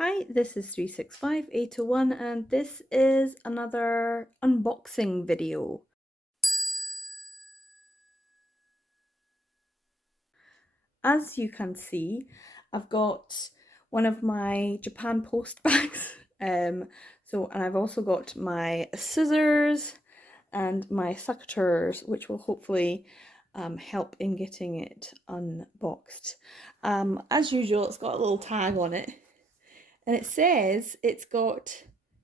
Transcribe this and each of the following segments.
Hi, this is 365801 and this is another unboxing video. As you can see, I've got one of my Japan Post bags. And I've also got my scissors and my suctors, which will hopefully help in getting it unboxed. As usual, it's got a little tag on it. And it says it's got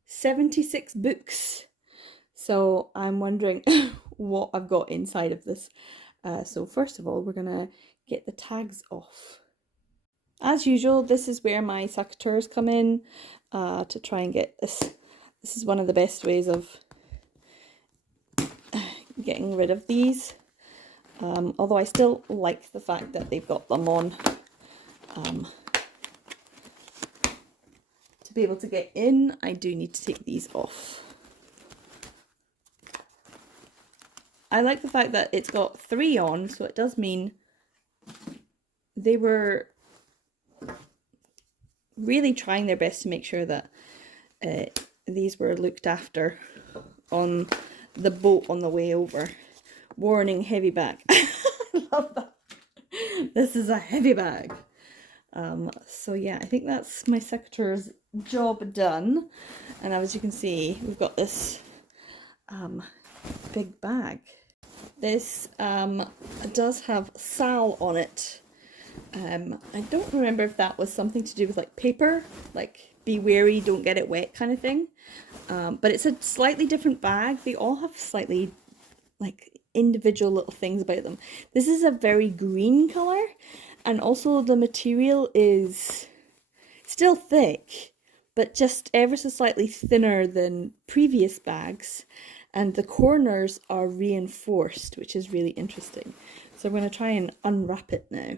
76 books. So I'm wondering what I've got inside of this. So first of all, we're going to get the tags off. As usual, this is where my suctors come in to try and get this. This is one of the best ways of getting rid of these. Although I still like the fact that they've got them on. To be able to get in, I do need to take these off. I like the fact that it's got 3 on, so it does mean they were really trying their best to make sure that these were looked after on the boat on the way over. Warning, heavy bag. I love that. This is a heavy bag. So yeah, I think that's my secretary's job done. And as you can see, we've got this big bag. This does have sal on it. I don't remember if that was something to do with like paper, like be wary, don't get it wet kind of thing. But it's a slightly different bag. They all have slightly like individual little things about them. This is a very green color, and also the material is still thick, but just ever so slightly thinner than previous bags, and the corners are reinforced, which is really interesting. So I'm going to try and unwrap it now.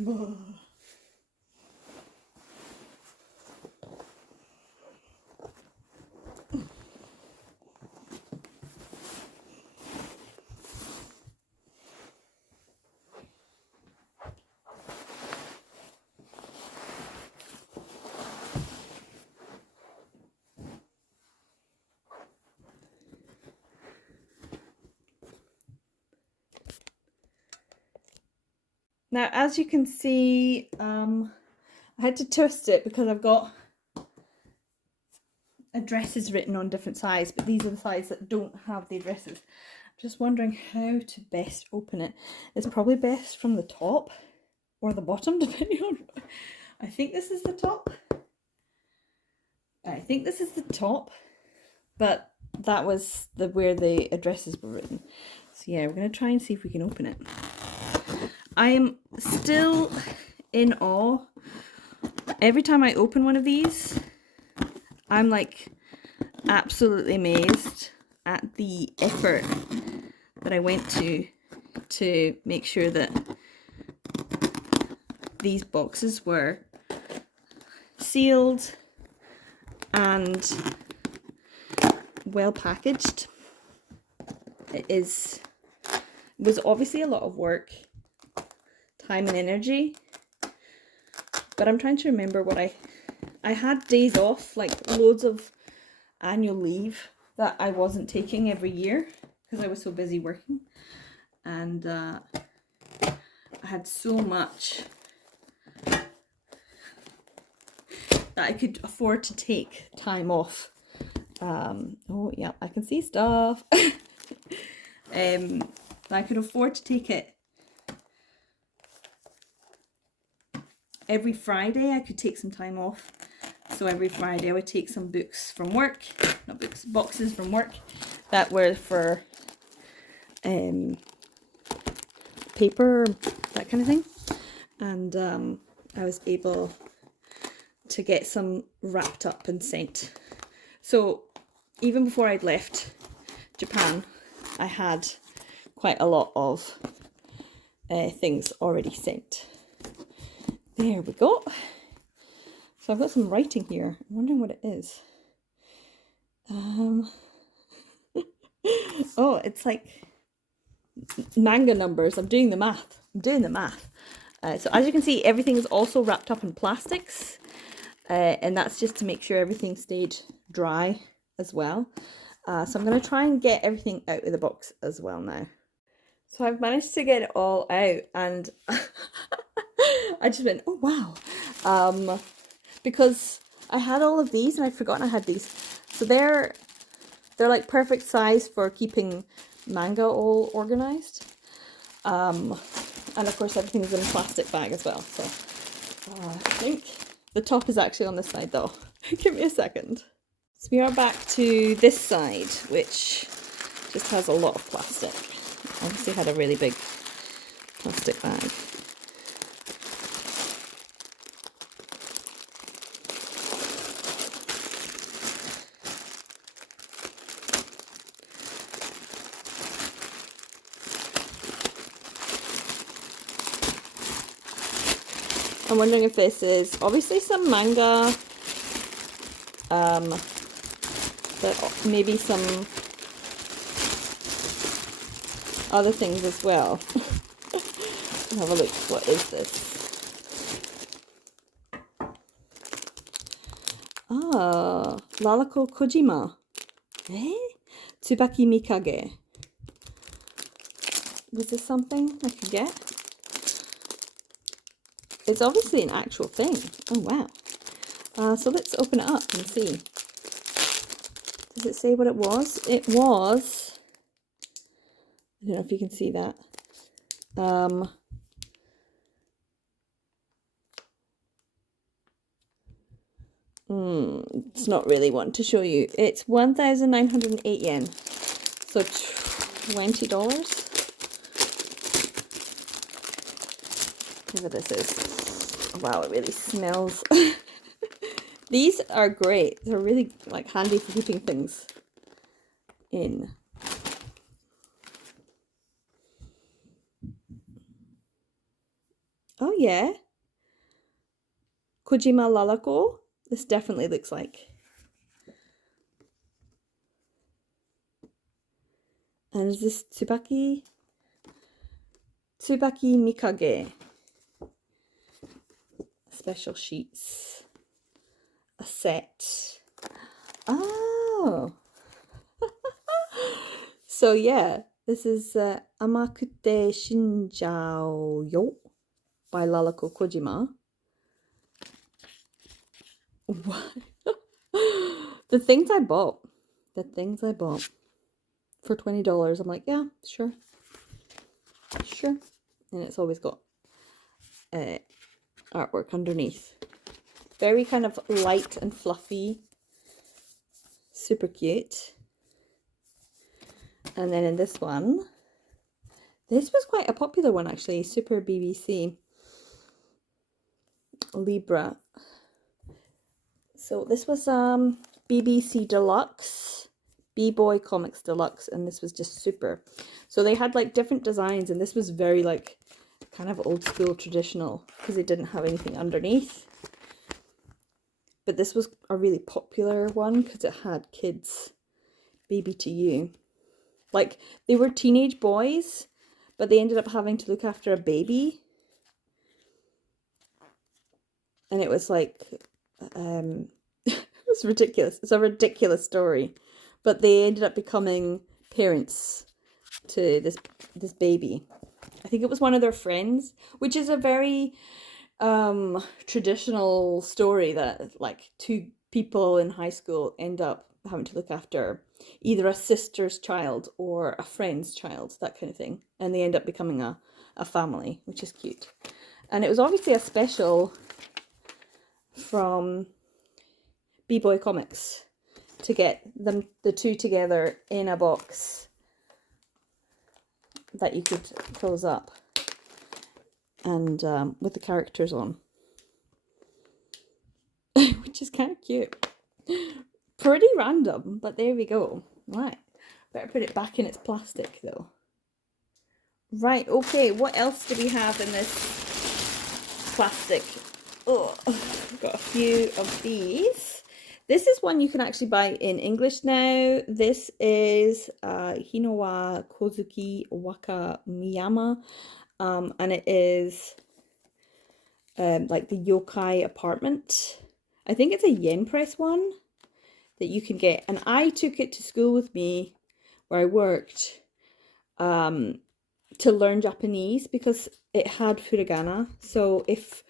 Whoa. Now, as you can see, I had to twist it because I've got addresses written on different sides, but these are the sides that don't have the addresses. I'm just wondering how to best open it. It's probably best from the top or the bottom, depending on... I think this is the top. I think this is the top, but that was where the addresses were written. So yeah, we're going to try and see if we can open it. I am still in awe. Every time I open one of these, I'm like absolutely amazed at the effort that I went to make sure that these boxes were sealed and well packaged. It was obviously a lot of work, time and energy, but I'm trying to remember what I had days off, like loads of annual leave that I wasn't taking every year because I was so busy working, and I had so much that I could afford to take time off. Oh yeah, I can see stuff. I could afford to take it every Friday. I could take some time off. So every Friday I would take some books from work, not books, boxes from work that were for paper, that kind of thing. And I was able to get some wrapped up and sent. So even before I'd left Japan, I had quite a lot of things already sent. There we go. So I've got some writing here. I'm wondering what it is. Oh, it's like manga numbers. I'm doing the math. So as you can see, everything is also wrapped up in plastics. And that's just to make sure everything stayed dry as well. So I'm going to try and get everything out of the box as well now. So I've managed to get it all out, and I just went, oh wow. Because I had all of these and I'd forgotten I had these. So they're like perfect size for keeping manga all organized. And of course everything's in a plastic bag as well. So I think the top is actually on this side though. Give me a second. So we are back to this side, which just has a lot of plastic. Obviously had a really big plastic bag. I'm wondering if this is obviously some manga, but maybe some other things as well. Have a look. What is this? Ah, Lalako Kojima. Tsubaki Mikage. Was this something I could get? It's obviously an actual thing. Oh wow. So let's open it up and see. Does it say what it was? It was, I don't know if you can see that. It's not really one to show you. It's 1,908 yen. So $20. Whatever this is. Wow, it really smells. These are great. They're really like handy for keeping things in. Oh yeah. Kojima Lalako. This definitely looks like. And is this Tsubaki Mikage. Special sheets. A set. Oh. So yeah, this is Amakute Shinjao Yo by Lalako Kojima. What? The things I bought for $20. I'm like, yeah, sure. And it's always got artwork underneath. Very kind of light and fluffy. Super cute. And then in this one, this was quite a popular one actually. Super BBC Libra. So this was BBC Deluxe, B-Boy Comics Deluxe, and this was just super. So they had like different designs, and this was very like kind of old school traditional because it didn't have anything underneath. But this was a really popular one because it had kids, baby to you. Like they were teenage boys, but they ended up having to look after a baby. And it was like, it's ridiculous. It's a ridiculous story. But they ended up becoming parents to this baby. I think it was one of their friends, which is a very traditional story that like two people in high school end up having to look after either a sister's child or a friend's child, that kind of thing. And they end up becoming a family, which is cute. And it was obviously a special from B-Boy Comics to get the two together in a box that you could close up. and with the characters on, which is kind of cute. Pretty random, but there we go. Right, better put it back in its plastic though. Right, okay, what else do we have in this plastic? Oh, I've got a few of these. This is one you can actually buy in English now. This is Hinowa Kozuki Waka Miyama, and it is like the yokai apartment. I think it's a yen press one that you can get, and I took it to school with me where I worked to learn Japanese because it had furigana. So if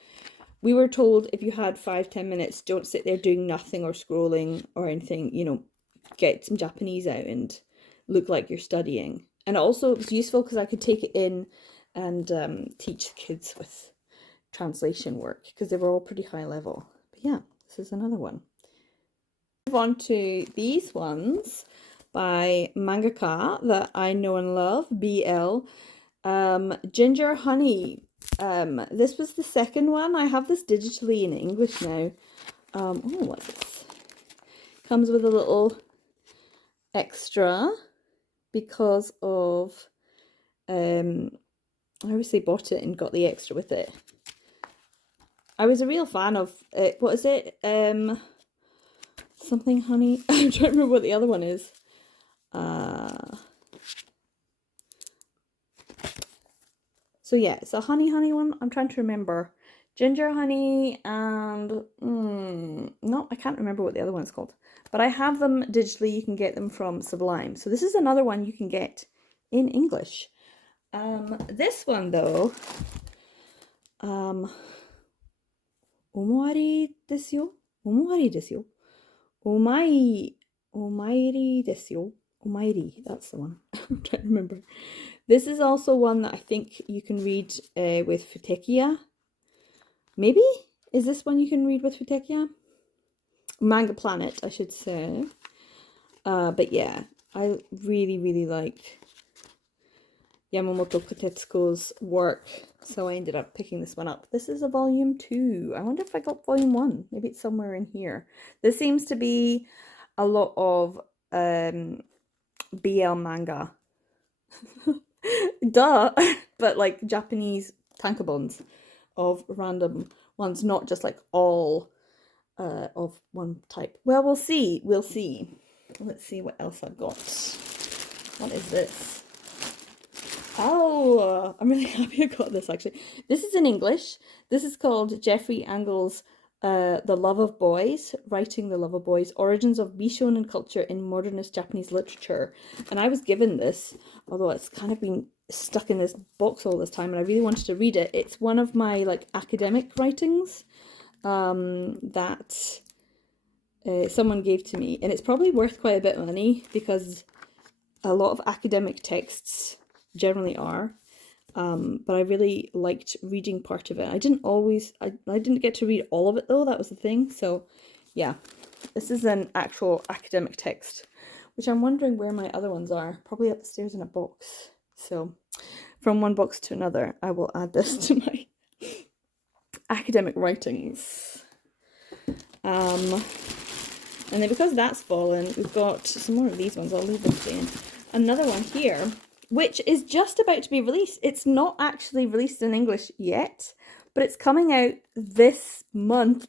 we were told if you had 5-10 minutes, don't sit there doing nothing or scrolling or anything, you know, get some Japanese out and look like you're studying. And also it was useful because I could take it in and teach kids with translation work because they were all pretty high level. But yeah, this is another one. Move on to these ones by mangaka that I know and love, BL. Ginger Honey. This was the second one. I have this digitally in English now. Oh, what's this? Comes with a little extra because of I obviously bought it and got the extra with it. I was a real fan of what is it? Something honey. I'm trying to remember what the other one is. So yeah, it's a honey one. I'm trying to remember. Ginger honey and no, I can't remember what the other one's called. But I have them digitally. You can get them from Sublime. So this is another one you can get in English. This one though, omoari desu yo. Omoari desu yo. Omairi desu yo. Omairi, that's the one. I'm trying to remember. This is also one that I think you can read with Futekia. Maybe? Is this one you can read with Futekia? Manga Planet, I should say. But yeah, I really like Yamamoto Kotetsuko's work, so I ended up picking this one up. This is a volume 2. I wonder if I got volume 1. Maybe it's somewhere in here. This seems to be a lot of BL manga. Duh! But like Japanese tankobons of random ones, not just like all of one type. Well, we'll see. We'll see. Let's see what else I've got. What is this? Oh, I'm really happy I got this actually. This is in English. This is called Jeffrey Angle's The Love of Boys, Writing the Love of Boys, Origins of Bishonen Culture in Modernist Japanese Literature. And I was given this, although it's kind of been stuck in this box all this time and I really wanted to read it. It's one of my like academic writings that someone gave to me, and it's probably worth quite a bit of money because a lot of academic texts generally are, but I really liked reading part of it. I didn't get to read all of it though, that was the thing. So yeah, this is an actual academic text, which I'm wondering where my other ones are, probably upstairs in a box. So from one box to another, I will add this to my academic writings. And then because that's fallen, we've got some more of these ones. I'll leave them to the end. Another one here, which is just about to be released. It's not actually released in English yet, but it's coming out this month.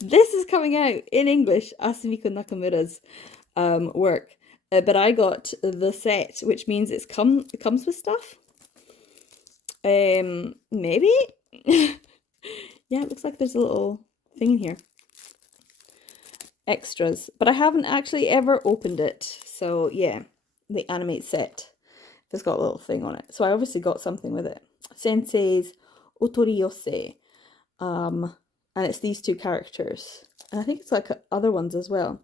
This is coming out in English, Asumiko Nakamura's work. But I got the set, which means it comes with stuff. Maybe? Yeah, it looks like there's a little thing in here. Extras, but I haven't actually ever opened it. So yeah, the animate set has got a little thing on it. So I obviously got something with it. Sensei's Otoriyose. And it's these two characters. And I think it's like other ones as well.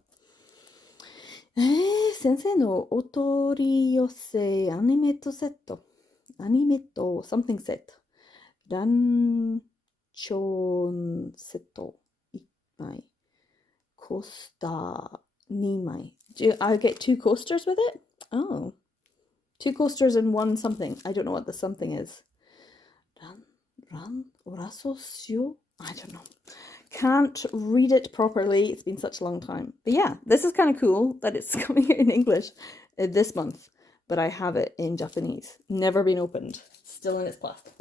Sensei no Otoriyose animeto setto. Animeto something set. Ranchon setto. Ippai. Coaster Nimai. Do I get 2 coasters with it? Oh. 2 coasters and 1 something. I don't know what the something is. Orasosio? I don't know. Can't read it properly. It's been such a long time. But yeah, this is kind of cool that it's coming out in English this month. But I have it in Japanese. Never been opened. Still in its plastic.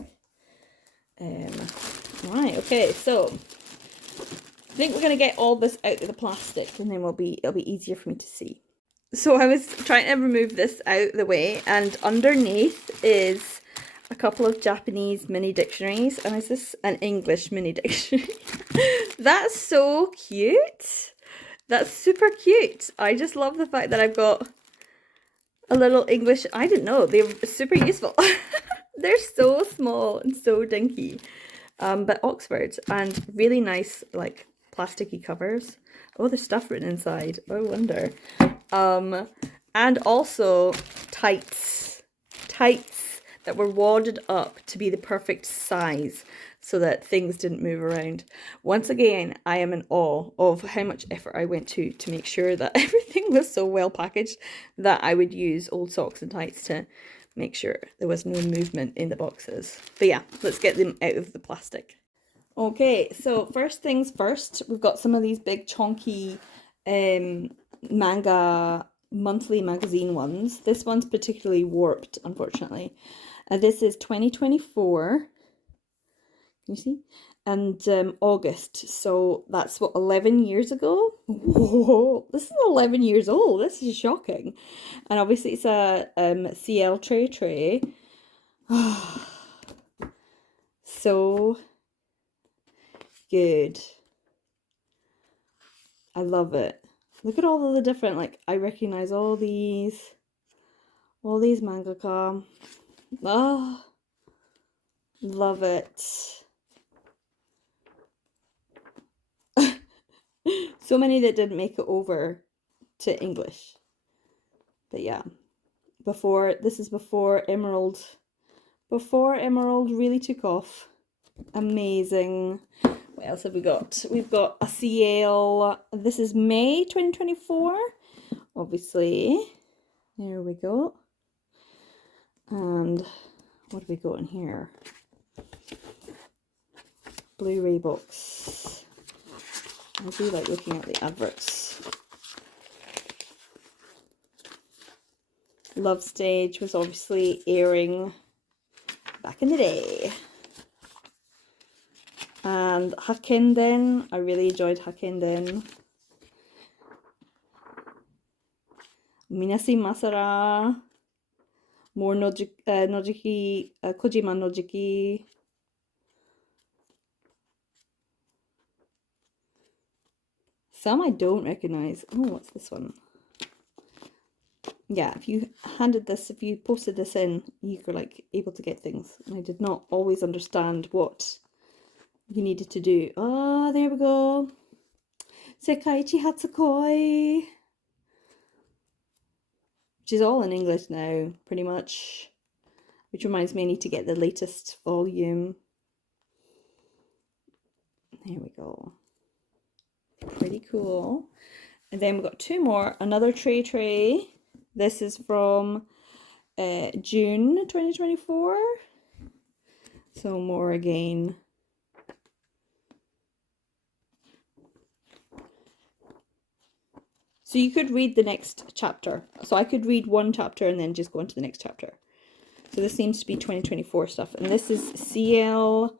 Right, okay, so I think we're gonna get all this out of the plastic and then it'll be easier for me to see. So I was trying to remove this out of the way, and underneath is a couple of Japanese mini dictionaries, and is this an English mini dictionary? That's so cute. That's super cute. I just love the fact that I've got a little English. I didn't know, they're super useful. They're so small and so dinky. But Oxford, and really nice, like, plasticky covers. Oh, there's stuff written inside. Oh, wonder. And also tights that were wadded up to be the perfect size so that things didn't move around. Once again, I am in awe of how much effort I went to make sure that everything was so well packaged that I would use old socks and tights to make sure there was no movement in the boxes. But yeah, let's get them out of the plastic. Okay, so first things first, we've got some of these big chunky manga monthly magazine ones. This one's particularly warped, unfortunately. This is 2024. Can you see? And August, so that's what, 11 years ago? Whoa, this is 11 years old. This is shocking. And obviously it's a CL tray. So good. I love it. Look at all of the different, like, I recognize all these mangaka. Oh, love it. So many that didn't make it over to English. But yeah, this is before Emerald really took off. Amazing. What else have we got? We've got a CL. This is May 2024. Obviously. There we go. And what have we got in here? Blu-ray box. I do like looking at the adverts. Love Stage was obviously airing back in the day. And Hakenden, I really enjoyed Hakenden. Minasi Masara, more Nojiki, Kojima Nojiki. Some I don't recognize. Oh, what's this one? Yeah, if you posted this in, you were like able to get things. I did not always understand what you needed to do. Oh, there we go. Sekaiichi Hatsukoi. Which is all in English now, pretty much. Which reminds me, I need to get the latest volume. There we go. Pretty cool. And then we've got two more. Another tray. This is from June 2024. So more again. So you could read the next chapter. So I could read one chapter and then just go into the next chapter. So this seems to be 2024 stuff. And this is CL.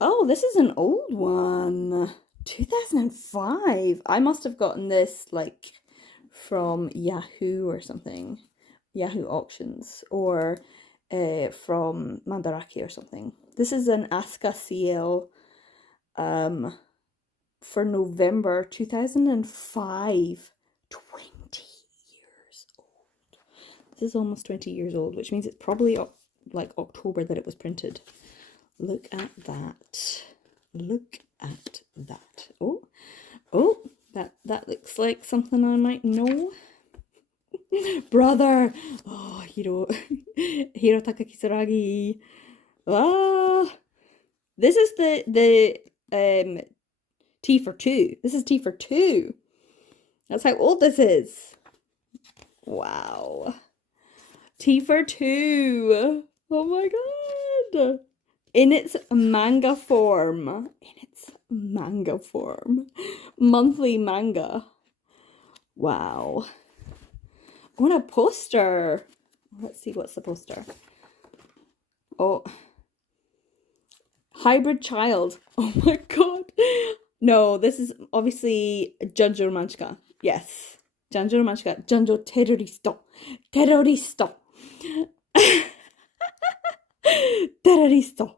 Oh, this is an old one. 2005. I must have gotten this like from Yahoo or something. Yahoo auctions. Or from Mandarake or something. This is an Asuka CL for November 2005. 20 years old. This is almost 20 years old, which means it's probably like October that it was printed. Look at that. Look at that. Oh, that looks like something I might know. Brother. Oh, Hirotaka Kisaragi. Ah, this is the T for 2. This is T for 2. That's how old this is. Wow. T for 2. Oh my god. in its manga form. In its manga form. Monthly manga. Wow. I want a poster. Let's see, what's the poster? Oh. Hybrid Child. Oh my god. No, this is obviously Junjo Romantica. Yes. Junjo Romantica. Junjo Terroristo. Terroristo. Terroristo.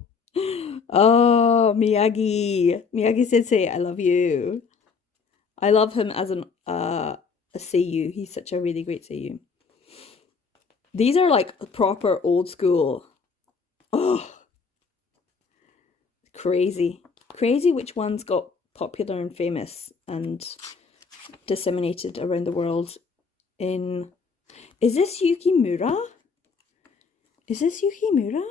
Oh, Miyagi. Miyagi Sensei, I love you. I love him as a seiyuu. He's such a really great seiyuu. These are like proper old school. Oh, crazy. Crazy which ones got popular and famous and disseminated around the world in... Is this Yukimura? Is this Yukimura?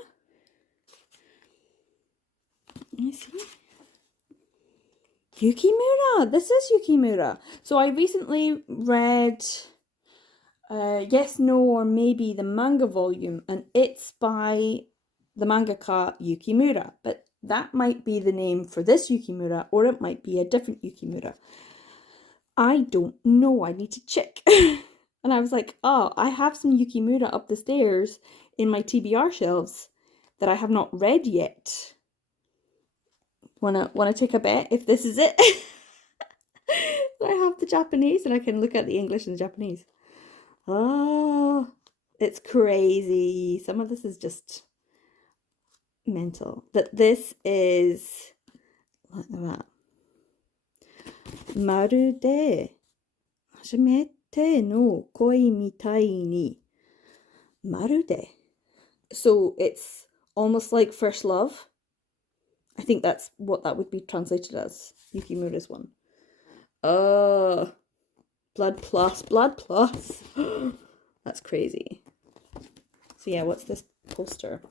Let me see. Yukimura! This is Yukimura! So I recently read Yes, No, or Maybe, the manga volume, and it's by the mangaka Yukimura, but that might be the name for this Yukimura, or it might be a different Yukimura. I don't know, I need to check. And I was like, oh, I have some Yukimura up the stairs in my TBR shelves that I have not read yet. Wanna take a bet if this is it? I have the Japanese and I can look at the English and the Japanese. Oh, it's crazy. Some of this is just mental. That this is like that. Marude hajimete no koi mitai ni. Marude. So it's almost like first love. I think that's what that would be translated as. Yukimura's one. Blood plus. That's crazy. So yeah, what's this poster?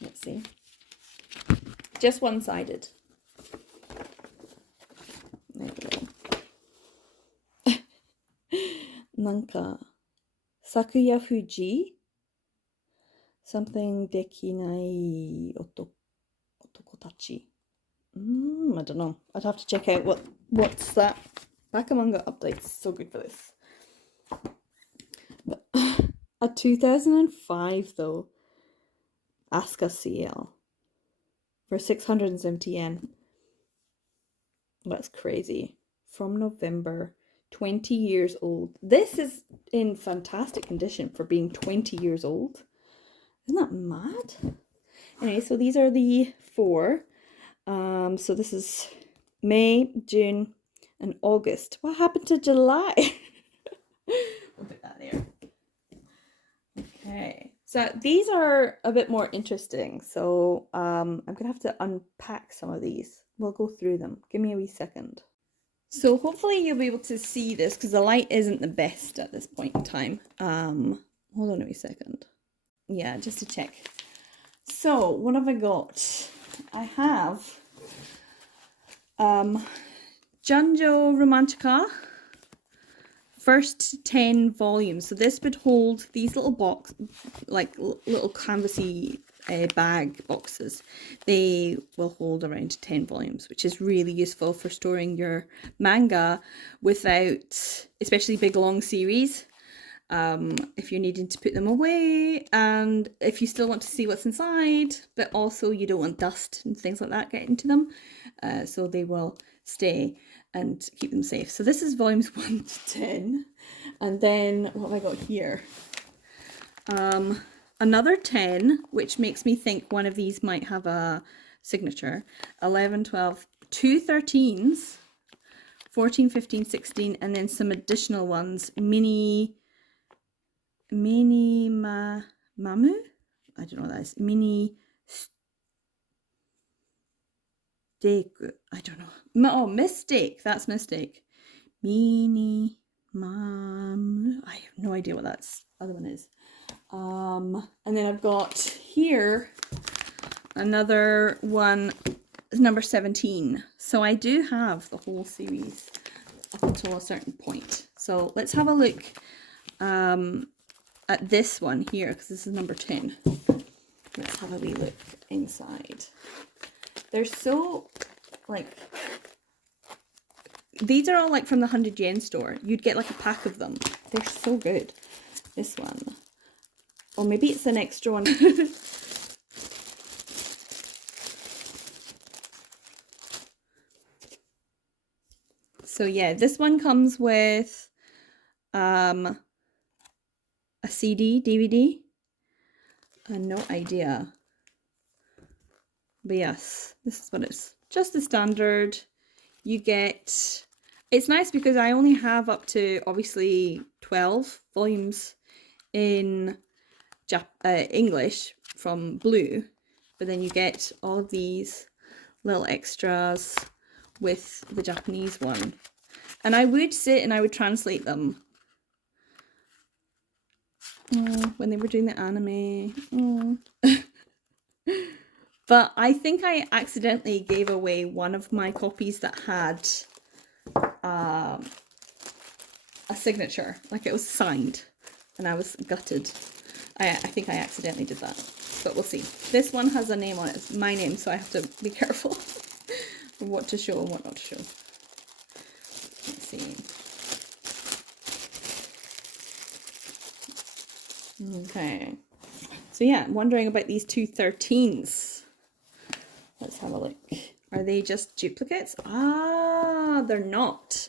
Let's see. Just one-sided. There we go. Nanka. Sakuya Fuji. Something dekinai otokotachi. I don't know. I'd have to check out what's that. Bakamanga updates. So good for this. But a 2005 though. Asuka CL. For 670 yen. That's crazy. From November. 20 years old. This is in fantastic condition for being 20 years old. Isn't that mad? Anyway, so these are the 4. So this is May, June, and August. What happened to July? We'll put that there. Okay. So these are a bit more interesting. So I'm going to have to unpack some of these. We'll go through them. Give me a wee second. So hopefully you'll be able to see this because the light isn't the best at this point in time. Hold on a wee second. Yeah, just to check. So what have I got? I have Junjo Romantica, first 10 volumes. So this would hold these little little canvassy bag boxes. They will hold around 10 volumes, which is really useful for storing your manga without, especially big long series. If you're needing to put them away, and if you still want to see what's inside, but also you don't want dust and things like that getting to them, so they will stay and keep them safe. So this is volumes 1 to 10, and then what have I got here? Another 10, which makes me think one of these might have a signature. 11, 12, 2 13s, 14, 15, 16, and then some additional ones. Mamu? I don't know what that is. Mini steak. I don't know. Oh, mistake. That's mistake. Mini mamu. I have no idea what that other one is. And then I've got here another one, number 17. So I do have the whole series up until a certain point. So let's have a look at this one here, because this is number 10. Let's have a wee look inside. They're so, like, these are all like from the 100 yen store. You'd get like a pack of them. They're so good. This one. Or maybe it's an extra one. So yeah, this one comes with a CD, DVD. No idea. But yes, this is what it's just the standard. You get, it's nice because I only have up to obviously 12 volumes in English from Blue, but then you get all of these little extras with the Japanese one. And I would sit and I would translate them when they were doing the anime. But I think I accidentally gave away one of my copies that had a signature, like it was signed, and I was gutted. I think I accidentally did that, but we'll see. This one has a name on it. It's my name, so I have to be careful what to show and what not to show. Let's see. Okay. So yeah, I'm wondering about these two 13s. Let's have a look. Are they just duplicates? Ah, they're not.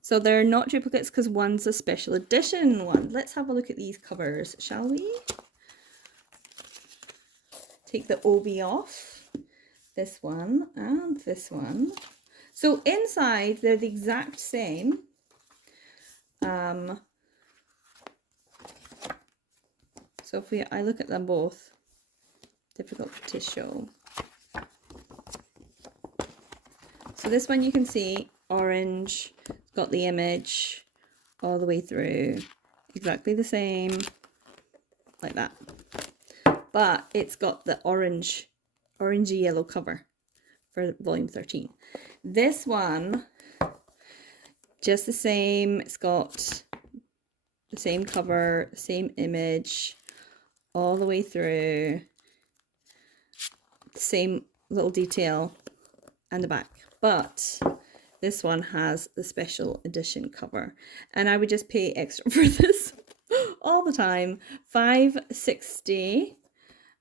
So they're not duplicates because one's a special edition one. Let's have a look at these covers, shall we? Take the obi off. This one and this one. So inside they're the exact same. So if I look at them both, difficult to show. So this one you can see orange, got the image all the way through, exactly the same, like that. But it's got the orangey yellow cover for volume 13. This one, just the same. It's got the same cover, the same image, all the way through, the same little detail, and the back. But this one has the special edition cover, and I would just pay extra for this all the time. $5.60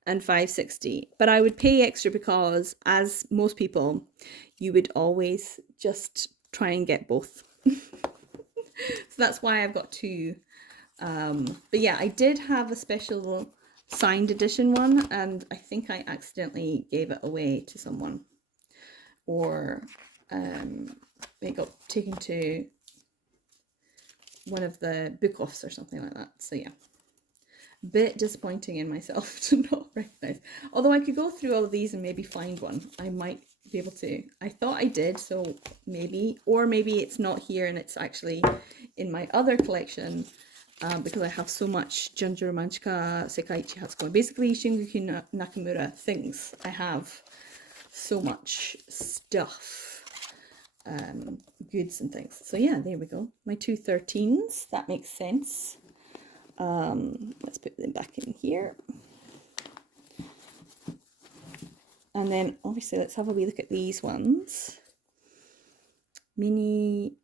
and $5.60, but I would pay extra because, as most people, you would always just try and get both. So that's why I've got two. But yeah, I did have a special signed edition one, and I think I accidentally gave it away to someone, or it got taken to one of the book offs or something like that. So yeah, a bit disappointing in myself to not recognize. Although I could go through all of these and maybe find one. I might be able to. I thought I did, so maybe, or maybe it's not here and it's actually in my other collection. Because I have so much Junjo Romanchika, Sekaiichi Hatsuko, basically Shingeki Nakamura things. I have so much stuff, goods and things. So yeah, there we go. My two 13s, that makes sense. Let's put them back in here. And then obviously let's have a wee look at these ones. Mini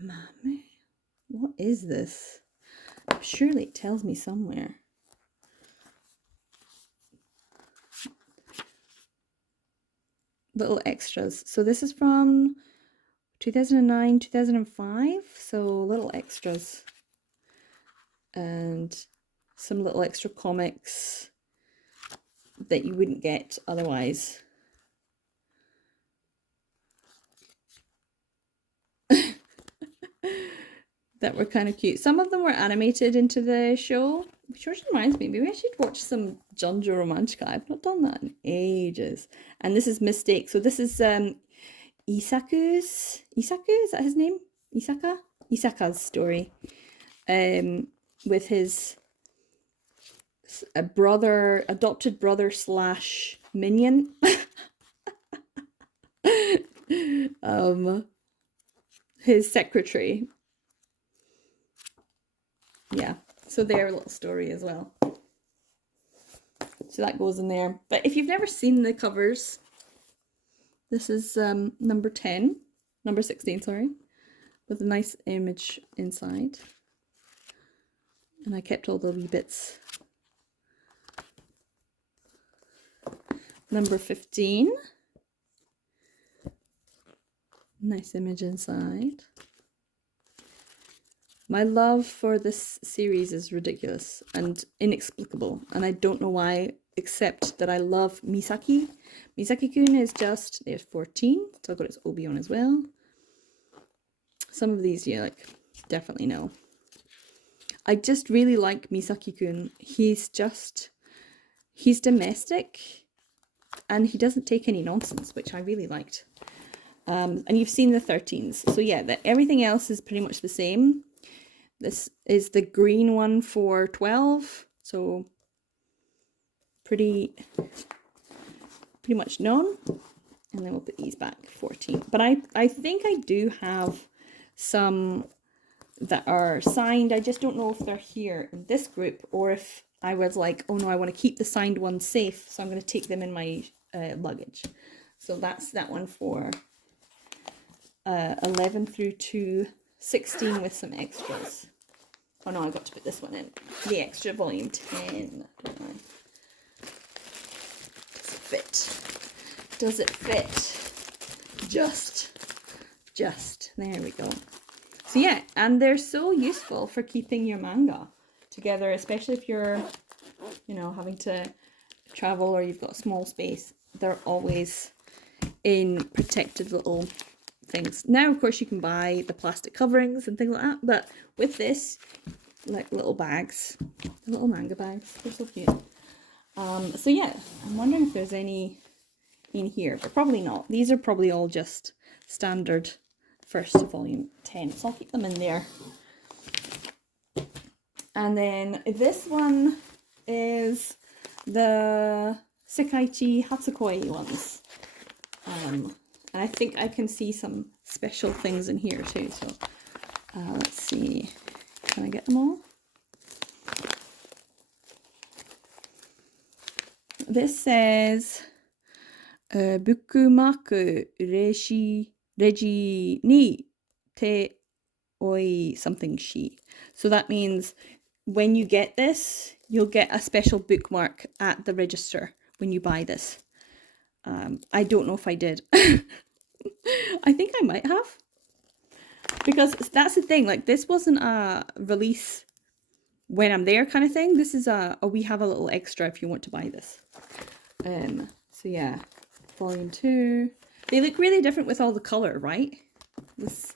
Mame. What is this? Surely it tells me somewhere. Little extras. So this is from 2009, 2005. So little extras. And some little extra comics that you wouldn't get otherwise. That were kind of cute. Some of them were animated into the show, which reminds me, maybe I should watch some Junjo Romanchika. I've not done that in ages. And this is Mistake. So this is Isaku, is that his name? Isaka's story. With his adopted brother slash minion. His secretary. Yeah, So their little story as well. So that goes in there. But if you've never seen the covers, this is number 16, sorry, with a nice image inside. And I kept all the wee bits. Number 15. Nice image inside. My love for this series is ridiculous and inexplicable, and I don't know why, except that I love Misaki. Misaki-kun is just, there's 14, so I've got its obi on as well. Some of these you like definitely know. I just really like Misaki-kun. He's domestic and he doesn't take any nonsense, which I really liked. And you've seen the 13s. So yeah, everything else is pretty much the same. This is the green one for 12. So pretty much known. And then we'll put these back, 14. But I think I do have some that are signed. I just don't know if they're here in this group or if I was like, oh no, I want to keep the signed ones safe, so I'm going to take them in my luggage. So that's that one for 11 through to 16 with some extras. Oh no, I got to put this one in. The extra volume 10. Don't I? Does it fit? Does it fit? Just. There we go. So yeah, and they're so useful for keeping your manga together, especially if you're, you know, having to travel or you've got a small space. They're always in protected little things. Now, of course, you can buy the plastic coverings and things like that, but with this, like little bags, little manga bags, they're so cute. So yeah, I'm wondering if there's any in here, but probably not. These are probably all just standard first to volume 10, so I'll keep them in there. And then this one is the Sekaiichi Hatsukoi ones. And I think I can see some special things in here too. So let's see. Can I get them all? This says Bukumaku Reji ni te oi something shi. So that means when you get this, you'll get a special bookmark at the register when you buy this. I don't know if I did. I think I might have. Because that's the thing, like this wasn't a release when I'm there kind of thing. This is we have a little extra if you want to buy this. So yeah, volume 2. They look really different with all the colour, right? This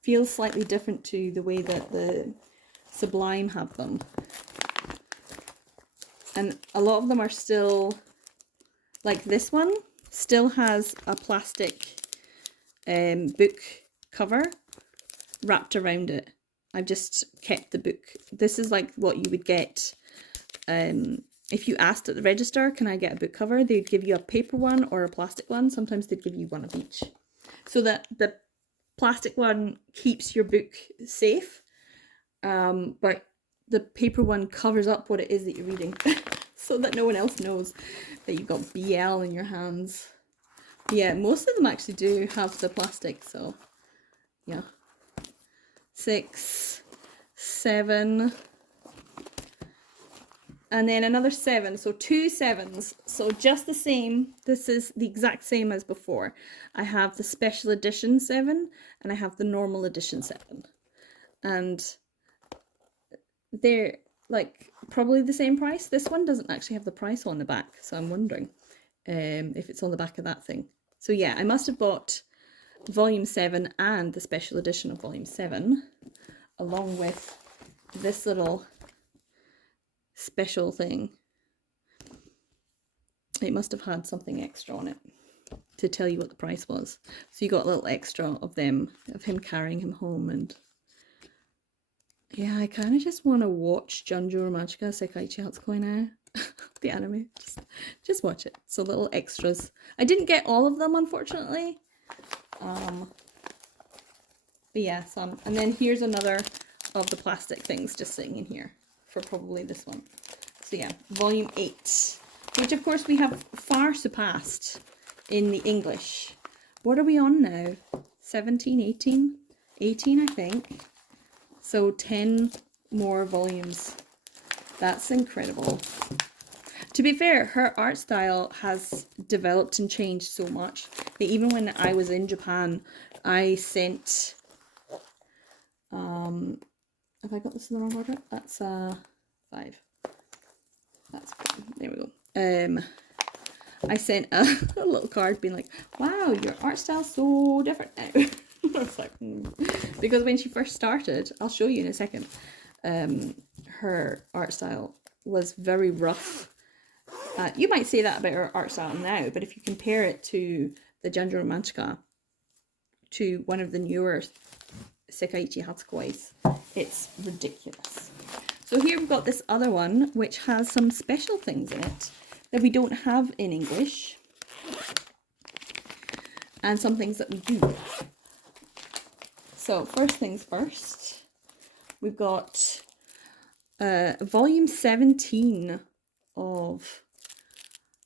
feels slightly different to the way that the Sublime have them. And a lot of them are still, like this one, still has a plastic book cover wrapped around it. I've just kept the book. This is like what you would get if you asked at the register, can I get a book cover? They'd give you a paper one or a plastic one. Sometimes they'd give you one of each. So that the plastic one keeps your book safe, but the paper one covers up what it is that you're reading so that no one else knows that you've got BL in your hands. Yeah, most of them actually do have the plastic, so yeah. 6, 7, and then another 7, so 2 7s, so just the same. This is the exact same as before. I have the special edition 7 and I have the normal edition 7, and they're like probably the same price. This one doesn't actually have the price on the back, so I'm wondering if it's on the back of that thing. So yeah, I must have bought volume 7 and the special edition of volume 7 along with this little special thing. It must have had something extra on it to tell you what the price was. So you got a little extra of them, of him carrying him home. And yeah, I kind of just want to watch Junjo Romantica Sekaiichi Hatsukoi now. The anime. Just watch it. So little extras. I didn't get all of them, unfortunately. But yeah, some. And then here's another of the plastic things just sitting in here for probably this one. So yeah, volume 8, which of course we have far surpassed in the English. What are we on now? 17, 18? 18, I think. So 10 more volumes. That's incredible. To be fair, her art style has developed and changed so much that even when I was in Japan, I sent, have I got this in the wrong order? That's 5. That's fine. There we go. I sent a little card being like, wow, your art style's so different now. I was like, because when she first started, I'll show you in a second, her art style was very rough. You might say that about her art style now, but if you compare it to the Ginger Romantica, to one of the newer Sekaiichi Hatsukois, it's ridiculous. So here we've got this other one, which has some special things in it that we don't have in English, and some things that we do. So first things first, we've got volume 17 of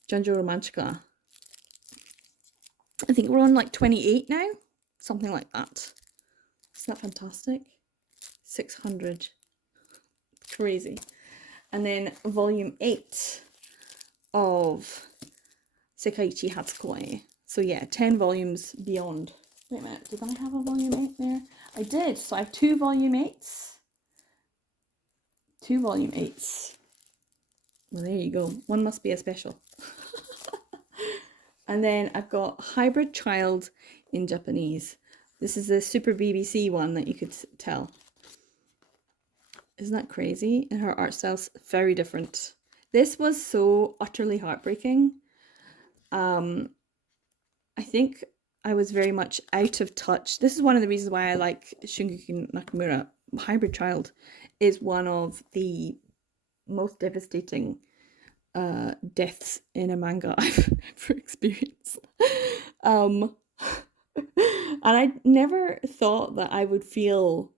Ginger Romantica. I think we're on like 28 now, something like that. Isn't that fantastic? 600. Crazy. And then volume 8 of Sekaiichi Hatsukoi. So yeah, 10 volumes beyond. Wait a minute, did I have a volume 8 there? I did. So I have 2 volume 8s. 2 volume 8s. Well, there you go. One must be a special. And then I've got Hybrid Child in Japanese. This is the Super BBC one that you could tell. Isn't that crazy? And her art style's very different. This was so utterly heartbreaking. I think I was very much out of touch. This is one of the reasons why I like Shungoku Nakamura. Hybrid Child is one of the most devastating deaths in a manga I've ever experienced. And I never thought that I would feel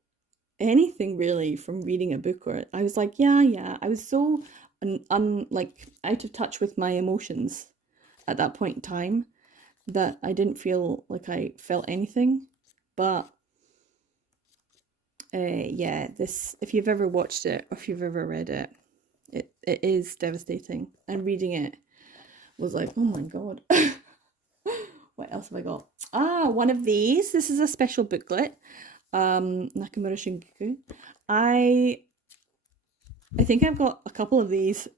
anything really from reading a book, or I was like, yeah. I was so like out of touch with my emotions at that point in time that I didn't feel like I felt anything. But yeah, this, if you've ever watched it or if you've ever read it, it is devastating, and reading it was like, oh my god. What else have I got? One of these. This is a special booklet. Nakamura Shungoku. I think I've got a couple of these.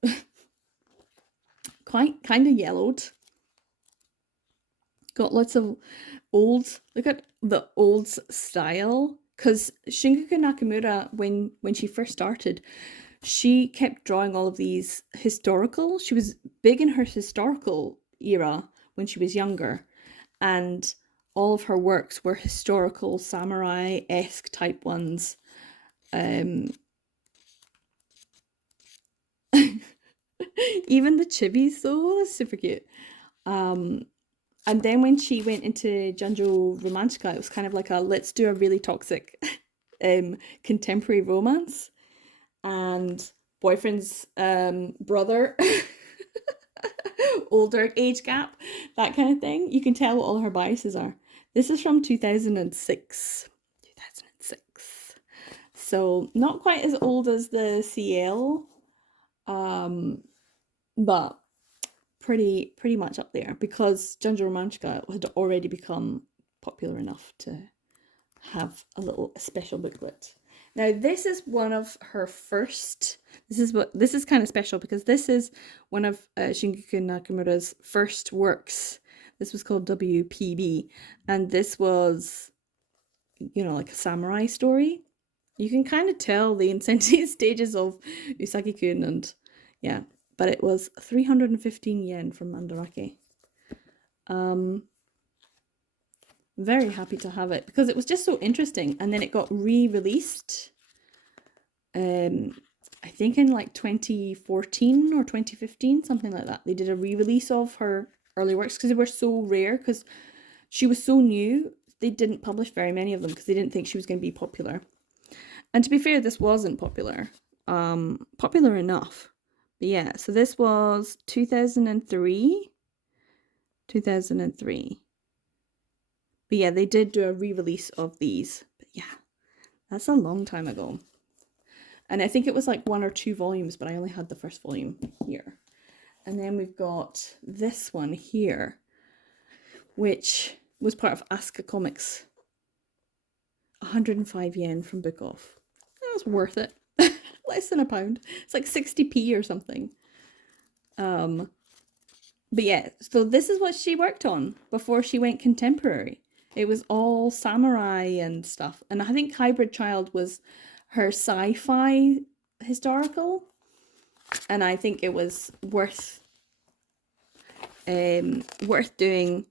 Kind of yellowed. Got lots of old. Look at the old style. Because Shungoku Nakamura, when she first started, she kept drawing all of these historical. She was big in her historical era when she was younger, and all of her works were historical, samurai-esque type ones. Even the chibis, though, super cute. And then when she went into Junjo Romantica, it was kind of like a, let's do a really toxic contemporary romance. And boyfriend's brother, older age gap, that kind of thing. You can tell what all her biases are. This is from 2006. So not quite as old as the CL, but pretty much up there, because Junjo Romantica had already become popular enough to have a little special booklet. Now this is one of her first. This is kind of special because this is one of Shungoku Nakamura's first works. This was called WPB, and this was, you know, like a samurai story. You can kind of tell the incensed stages of Usagi-kun, and yeah, but it was 315 yen from Mandarake. Very happy to have it because it was just so interesting, and then it got re-released. I think in like 2014 or 2015, something like that. They did a re-release of her early works because they were so rare, because she was so new. They didn't publish very many of them because they didn't think she was going to be popular. And to be fair, this wasn't popular. popular enough. But yeah, so this was 2003. 2003. But yeah, they did do a re-release of these. But yeah, that's a long time ago. And I think it was like 1 or 2 volumes, but I only had the first volume here. And then we've got this one here, which was part of Asuka Comics. 105 yen from Book Off. That was worth it. Less than £1. It's like 60p or something. But yeah, so this is what she worked on before she went contemporary. It was all samurai and stuff. And I think Hybrid Child was her sci-fi historical. And I think it was worth doing,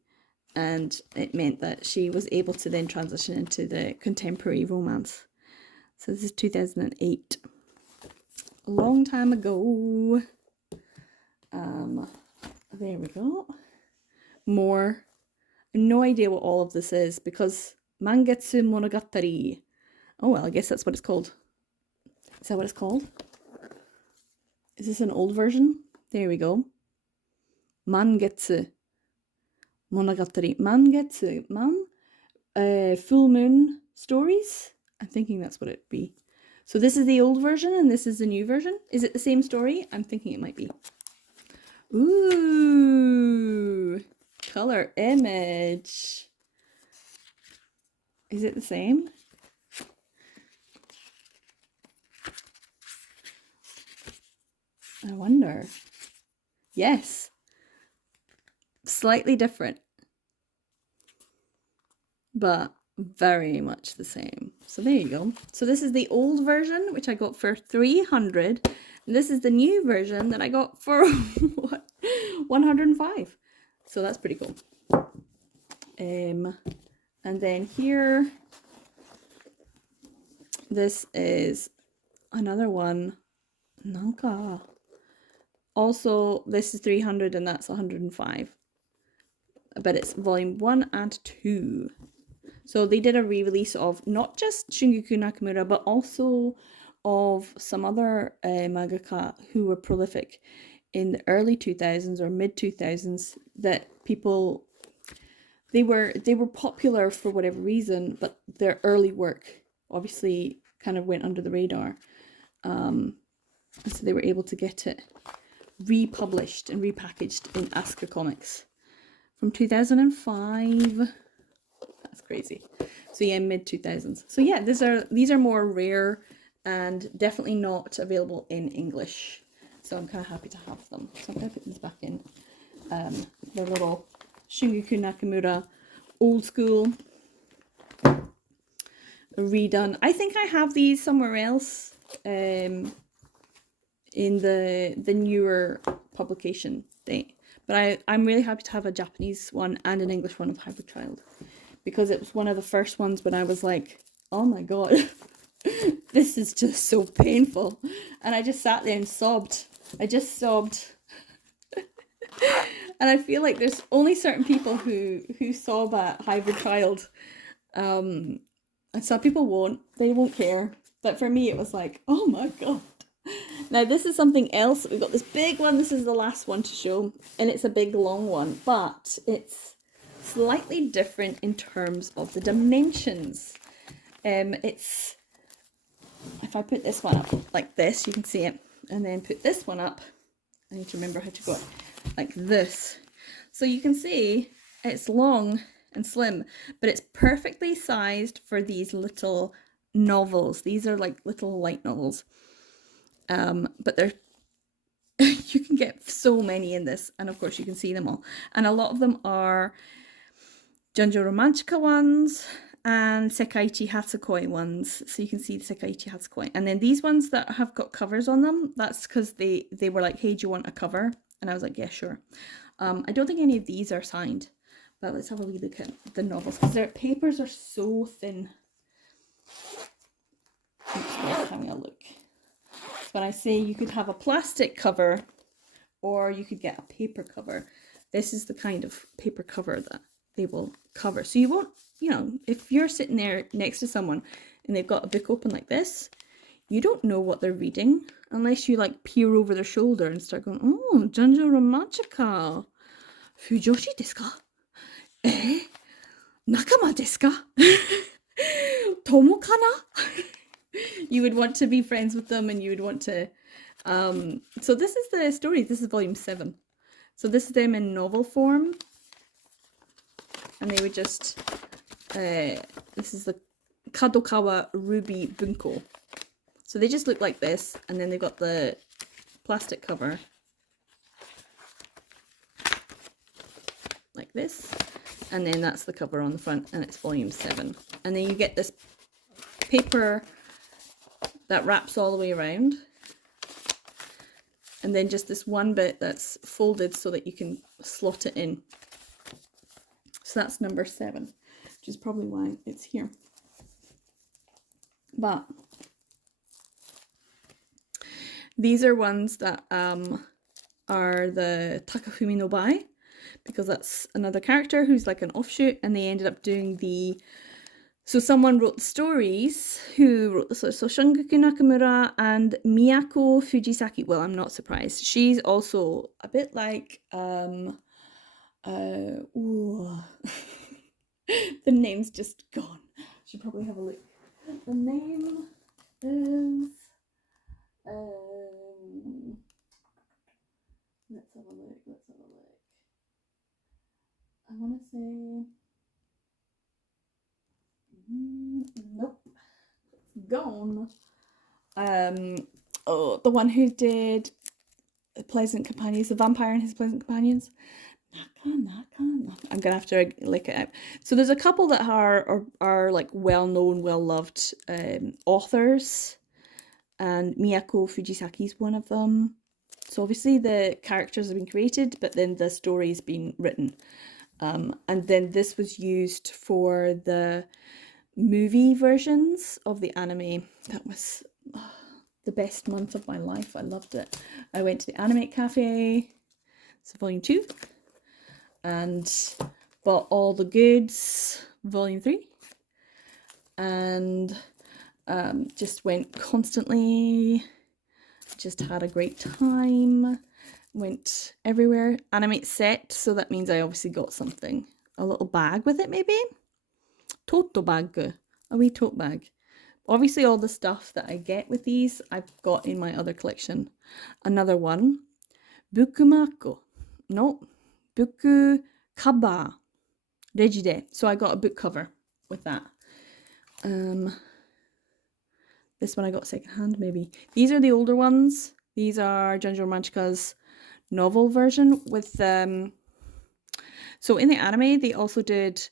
and it meant that she was able to then transition into the contemporary romance. So this is 2008. A long time ago. There we go. More. No idea what all of this is because Mangetsu Monogatari. Oh well, I guess that's what it's called. Is that what it's called? Is this an old version? There we go. Mangetsu Monogatari. Mangetsu. Full moon stories? I'm thinking that's what it'd be. So this is the old version and this is the new version. Is it the same story? I'm thinking it might be. Ooh, color image. Is it the same? I wonder. Yes. Slightly different, but very much the same. So there you go. So this is the old version, which I got for 300. And this is the new version that I got for what? 105. So that's pretty cool. And then here, this is another one. Nanka. Also, this is 300 and that's 105. But it's volume 1 and 2. So they did a re-release of not just Shungoku Nakamura, but also of some other mangaka who were prolific in the early 2000s or mid 2000s that people, they were popular for whatever reason, but their early work obviously kind of went under the radar. So they were able to get it republished and repackaged in Asuka Comics from 2005. That's crazy. So yeah, mid 2000s. So yeah, these are more rare and definitely not available in English. So I'm kind of happy to have them. So I'm going to put these back in. The little Shungoku Nakamura old school redone. I think I have these somewhere else in the newer publication thing. But I'm really happy to have a Japanese one and an English one of Hybrid Child, because it was one of the first ones when I was like, oh my god, this is just so painful. And I just sat there and sobbed. I just sobbed. And I feel like there's only certain people who sob at Hybrid Child. And some people won't. They won't care. But for me, it was like, oh my god. Now, this is something else. We've got this big one. This is the last one to show. And it's a big, long one. But it's slightly different in terms of the dimensions. It's... If I put this one up like this, you can see it. And then put this one up. I need to remember how to go like this. So you can see it's long and slim, but it's perfectly sized for these little novels. These are like little light novels. But they're you can get so many in this, and of course you can see them all. And a lot of them are Junjo Romantica ones and Sekaiichi Hatsukoi ones. So you can see the Sekaiichi Hatsukoi. And then these ones that have got covers on them, that's because they were like, hey, do you want a cover? And I was like, yeah, sure. I don't think any of these are signed, but let's have a wee look at the novels, because their papers are so thin. Having a look. When I say you could have a plastic cover or you could get a paper cover, this is the kind of paper cover that they will cover. So you won't, you know, if you're sitting there next to someone and they've got a book open like this, you don't know what they're reading unless you like peer over their shoulder and start going, oh, Janjo Romanchika. Fujoshi desu ka? Nakama desu ka? Tomo kana? You would want to be friends with them, and you would want to. So this is the story. This is volume 7. So this is them in novel form, and they would just. This is the Kadokawa Ruby Bunko. So they just look like this, and then they've got the plastic cover like this, and then that's the cover on the front, and it's volume 7. And then you get this paper that wraps all the way around, and then just this one bit that's folded so that you can slot it in. So that's number 7, which is probably why it's here. But these are ones that are the Takafumi no Bai, because that's another character who's like an offshoot, and they ended up doing the. So someone wrote the stories, who wrote the so Shungaku Nakamura and Miyako Fujisaki. Well, I'm not surprised. She's also a bit like the name's just gone. Should probably have a look. The name is let's have a look. I want to say nope, gone. The one who did Pleasant Companions, The Vampire and His Pleasant Companions. I'm gonna have to lick it out. So there's a couple that are like well-known, well-loved authors, and Miyako Fujisaki's one of them. So obviously the characters have been created, but then the story's been written. And then this was used for the movie versions of the anime. That was the best month of my life. I loved it. I went to the Anime Cafe, so volume 2, and bought all the goods, volume 3, and just went constantly, just had a great time, went everywhere. Animate set, so that means I obviously got something, a little bag with it maybe, tote bag, a wee tote bag. Obviously all the stuff that I get with these I've got in my other collection. Another one, bukumako, no, buku kaba, rejide. So I got a book cover with that. This one I got secondhand maybe. These are the older ones. These are Junjo Romanchika's novel version with so in the anime they also did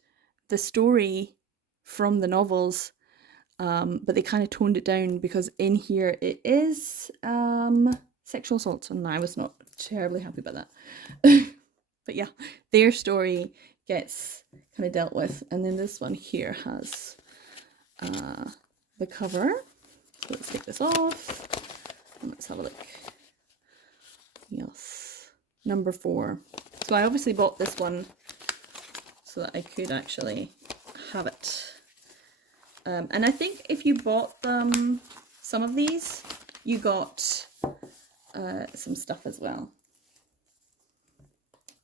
the story from the novels, but they kind of toned it down because in here it is sexual assault, and I was not terribly happy about that. But yeah, their story gets kind of dealt with, and then this one here has the cover. So let's take this off and let's have a look. Yes, number 4. So I obviously bought this one so that I could actually have it. And I think if you bought them, some of these, you got some stuff as well.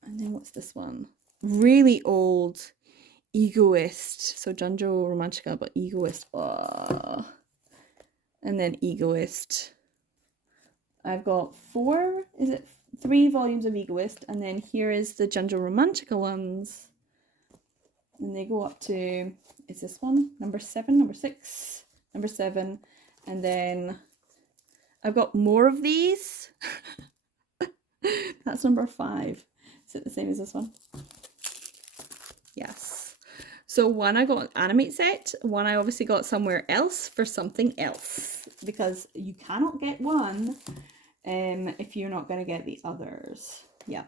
And then what's this one? Really old Egoist. So Junjo Romanchika, but Egoist. Oh. And then Egoist. I've got 3 volumes of Egoist, and then here is the Junjo Romanchika ones. And they go up to, is this one? Number 7, number 6, number 7. And then I've got more of these. That's number 5. Is it the same as this one? Yes. So one I got an animate set, one I obviously got somewhere else for something else, because you cannot get one if you're not going to get the others. Yeah.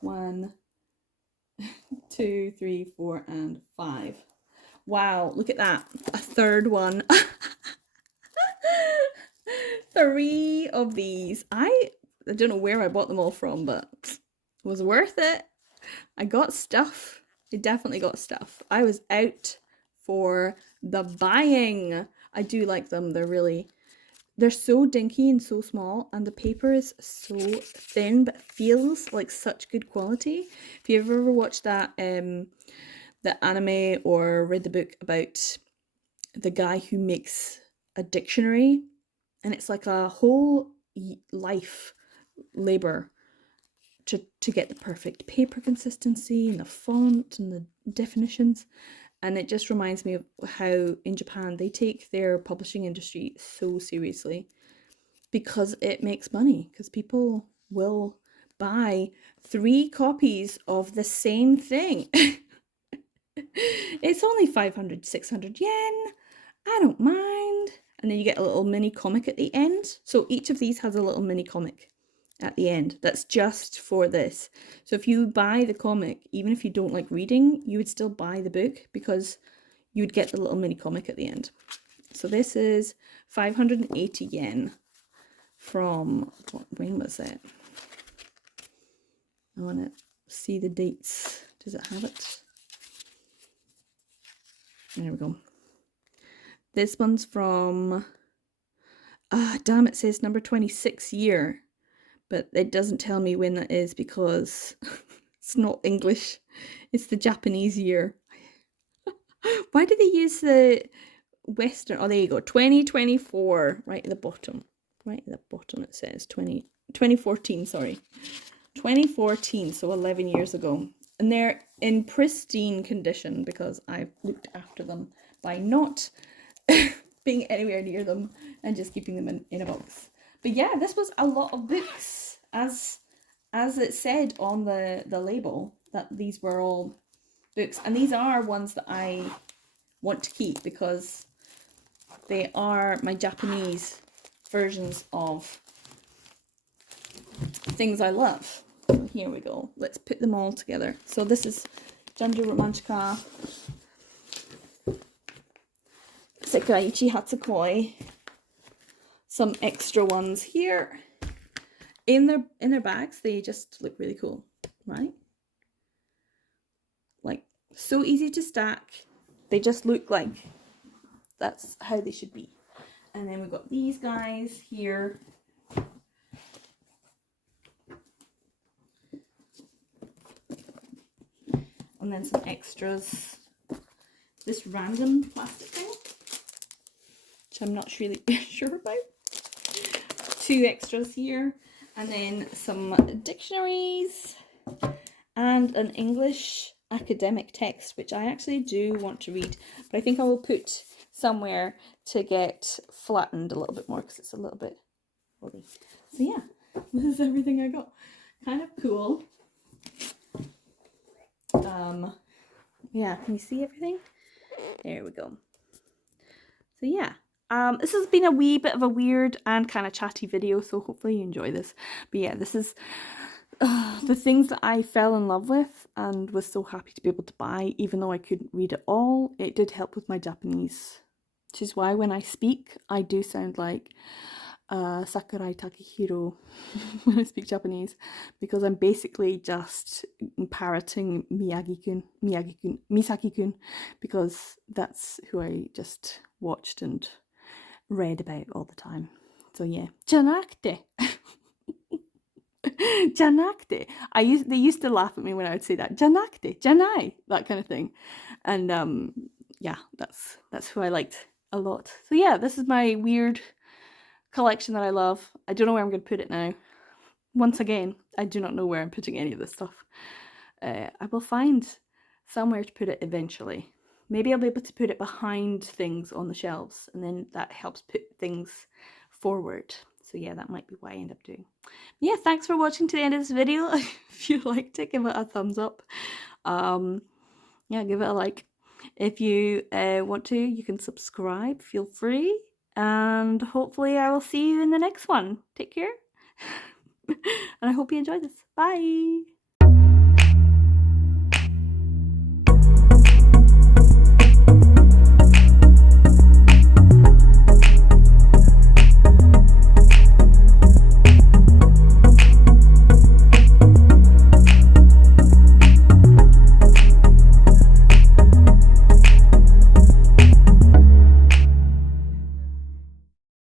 1, 2, 3, 4, and 5. Wow, look at that. A third one. 3 of these. I don't know where I bought them all from, but it was worth it. I got stuff. I definitely got stuff. I was out for the buying. I do like them. They're really they're so dinky and so small, and the paper is so thin, but feels like such good quality. If you've ever watched that the anime or read the book about the guy who makes a dictionary, and it's like a whole life labor to get the perfect paper consistency and the font and the definitions. And it just reminds me of how in Japan they take their publishing industry so seriously because it makes money, because people will buy 3 copies of the same thing. It's only 500, 600 yen. I don't mind. And then you get a little mini comic at the end. So each of these has a little mini comic at the end. That's just for this. So if you buy the comic, even if you don't like reading, you would still buy the book because you would get the little mini comic at the end. So this is 580 yen from, when was it? I want to see the dates. Does it have it? There we go. This one's from, damn, it says number 26 year, but it doesn't tell me when that is because it's not English. It's the Japanese year. Why do they use the Western? Oh, there you go. 2024, right at the bottom. Right at the bottom it says 2014, sorry. 2014, so 11 years ago. And they're in pristine condition because I've looked after them by not being anywhere near them and just keeping them in a box. But yeah, this was a lot of books, as it said on the label, that these were all books. And these are ones that I want to keep because they are my Japanese versions of things I love. Here we go. Let's put them all together. So this is Gender Romanchika, Sekaiichi Hatsukoi. Some extra ones here. In their bags, they just look really cool, right? Like, so easy to stack. They just look like that's how they should be. And then we've got these guys here. And then some extras. This random plastic thing, which I'm not really sure about. 2 extras here. And then some dictionaries. And an English academic text, which I actually do want to read. But I think I will put somewhere to get flattened a little bit more because it's a little bit blurry. So yeah, this is everything I got. Kind of cool. Yeah, can you see everything? There we go. So yeah, this has been a wee bit of a weird and kind of chatty video, so hopefully you enjoy this. But yeah, this is the things that I fell in love with and was so happy to be able to buy, even though I couldn't read it all. It did help with my Japanese, which is why when I speak, I do sound like Sakurai Takehiro when I speak Japanese, because I'm basically just parroting Misaki-kun, because that's who I just watched and read about all the time. So yeah, janakute. Janakute. They used to laugh at me when I would say that. Janakute, janai, that kind of thing. And yeah, that's who I liked a lot. So yeah, this is my weird collection that I love. I don't know where I'm going to put it now. Once again, I do not know where I'm putting any of this stuff. I will find somewhere to put it eventually. Maybe I'll be able to put it behind things on the shelves, and then that helps put things forward. So yeah, that might be what I end up doing. Yeah, thanks for watching to the end of this video. If you liked it, give it a thumbs up. Yeah, give it a like. If you want to, you can subscribe. Feel free. And hopefully I will see you in the next one. Take care. And I hope you enjoyed this. Bye.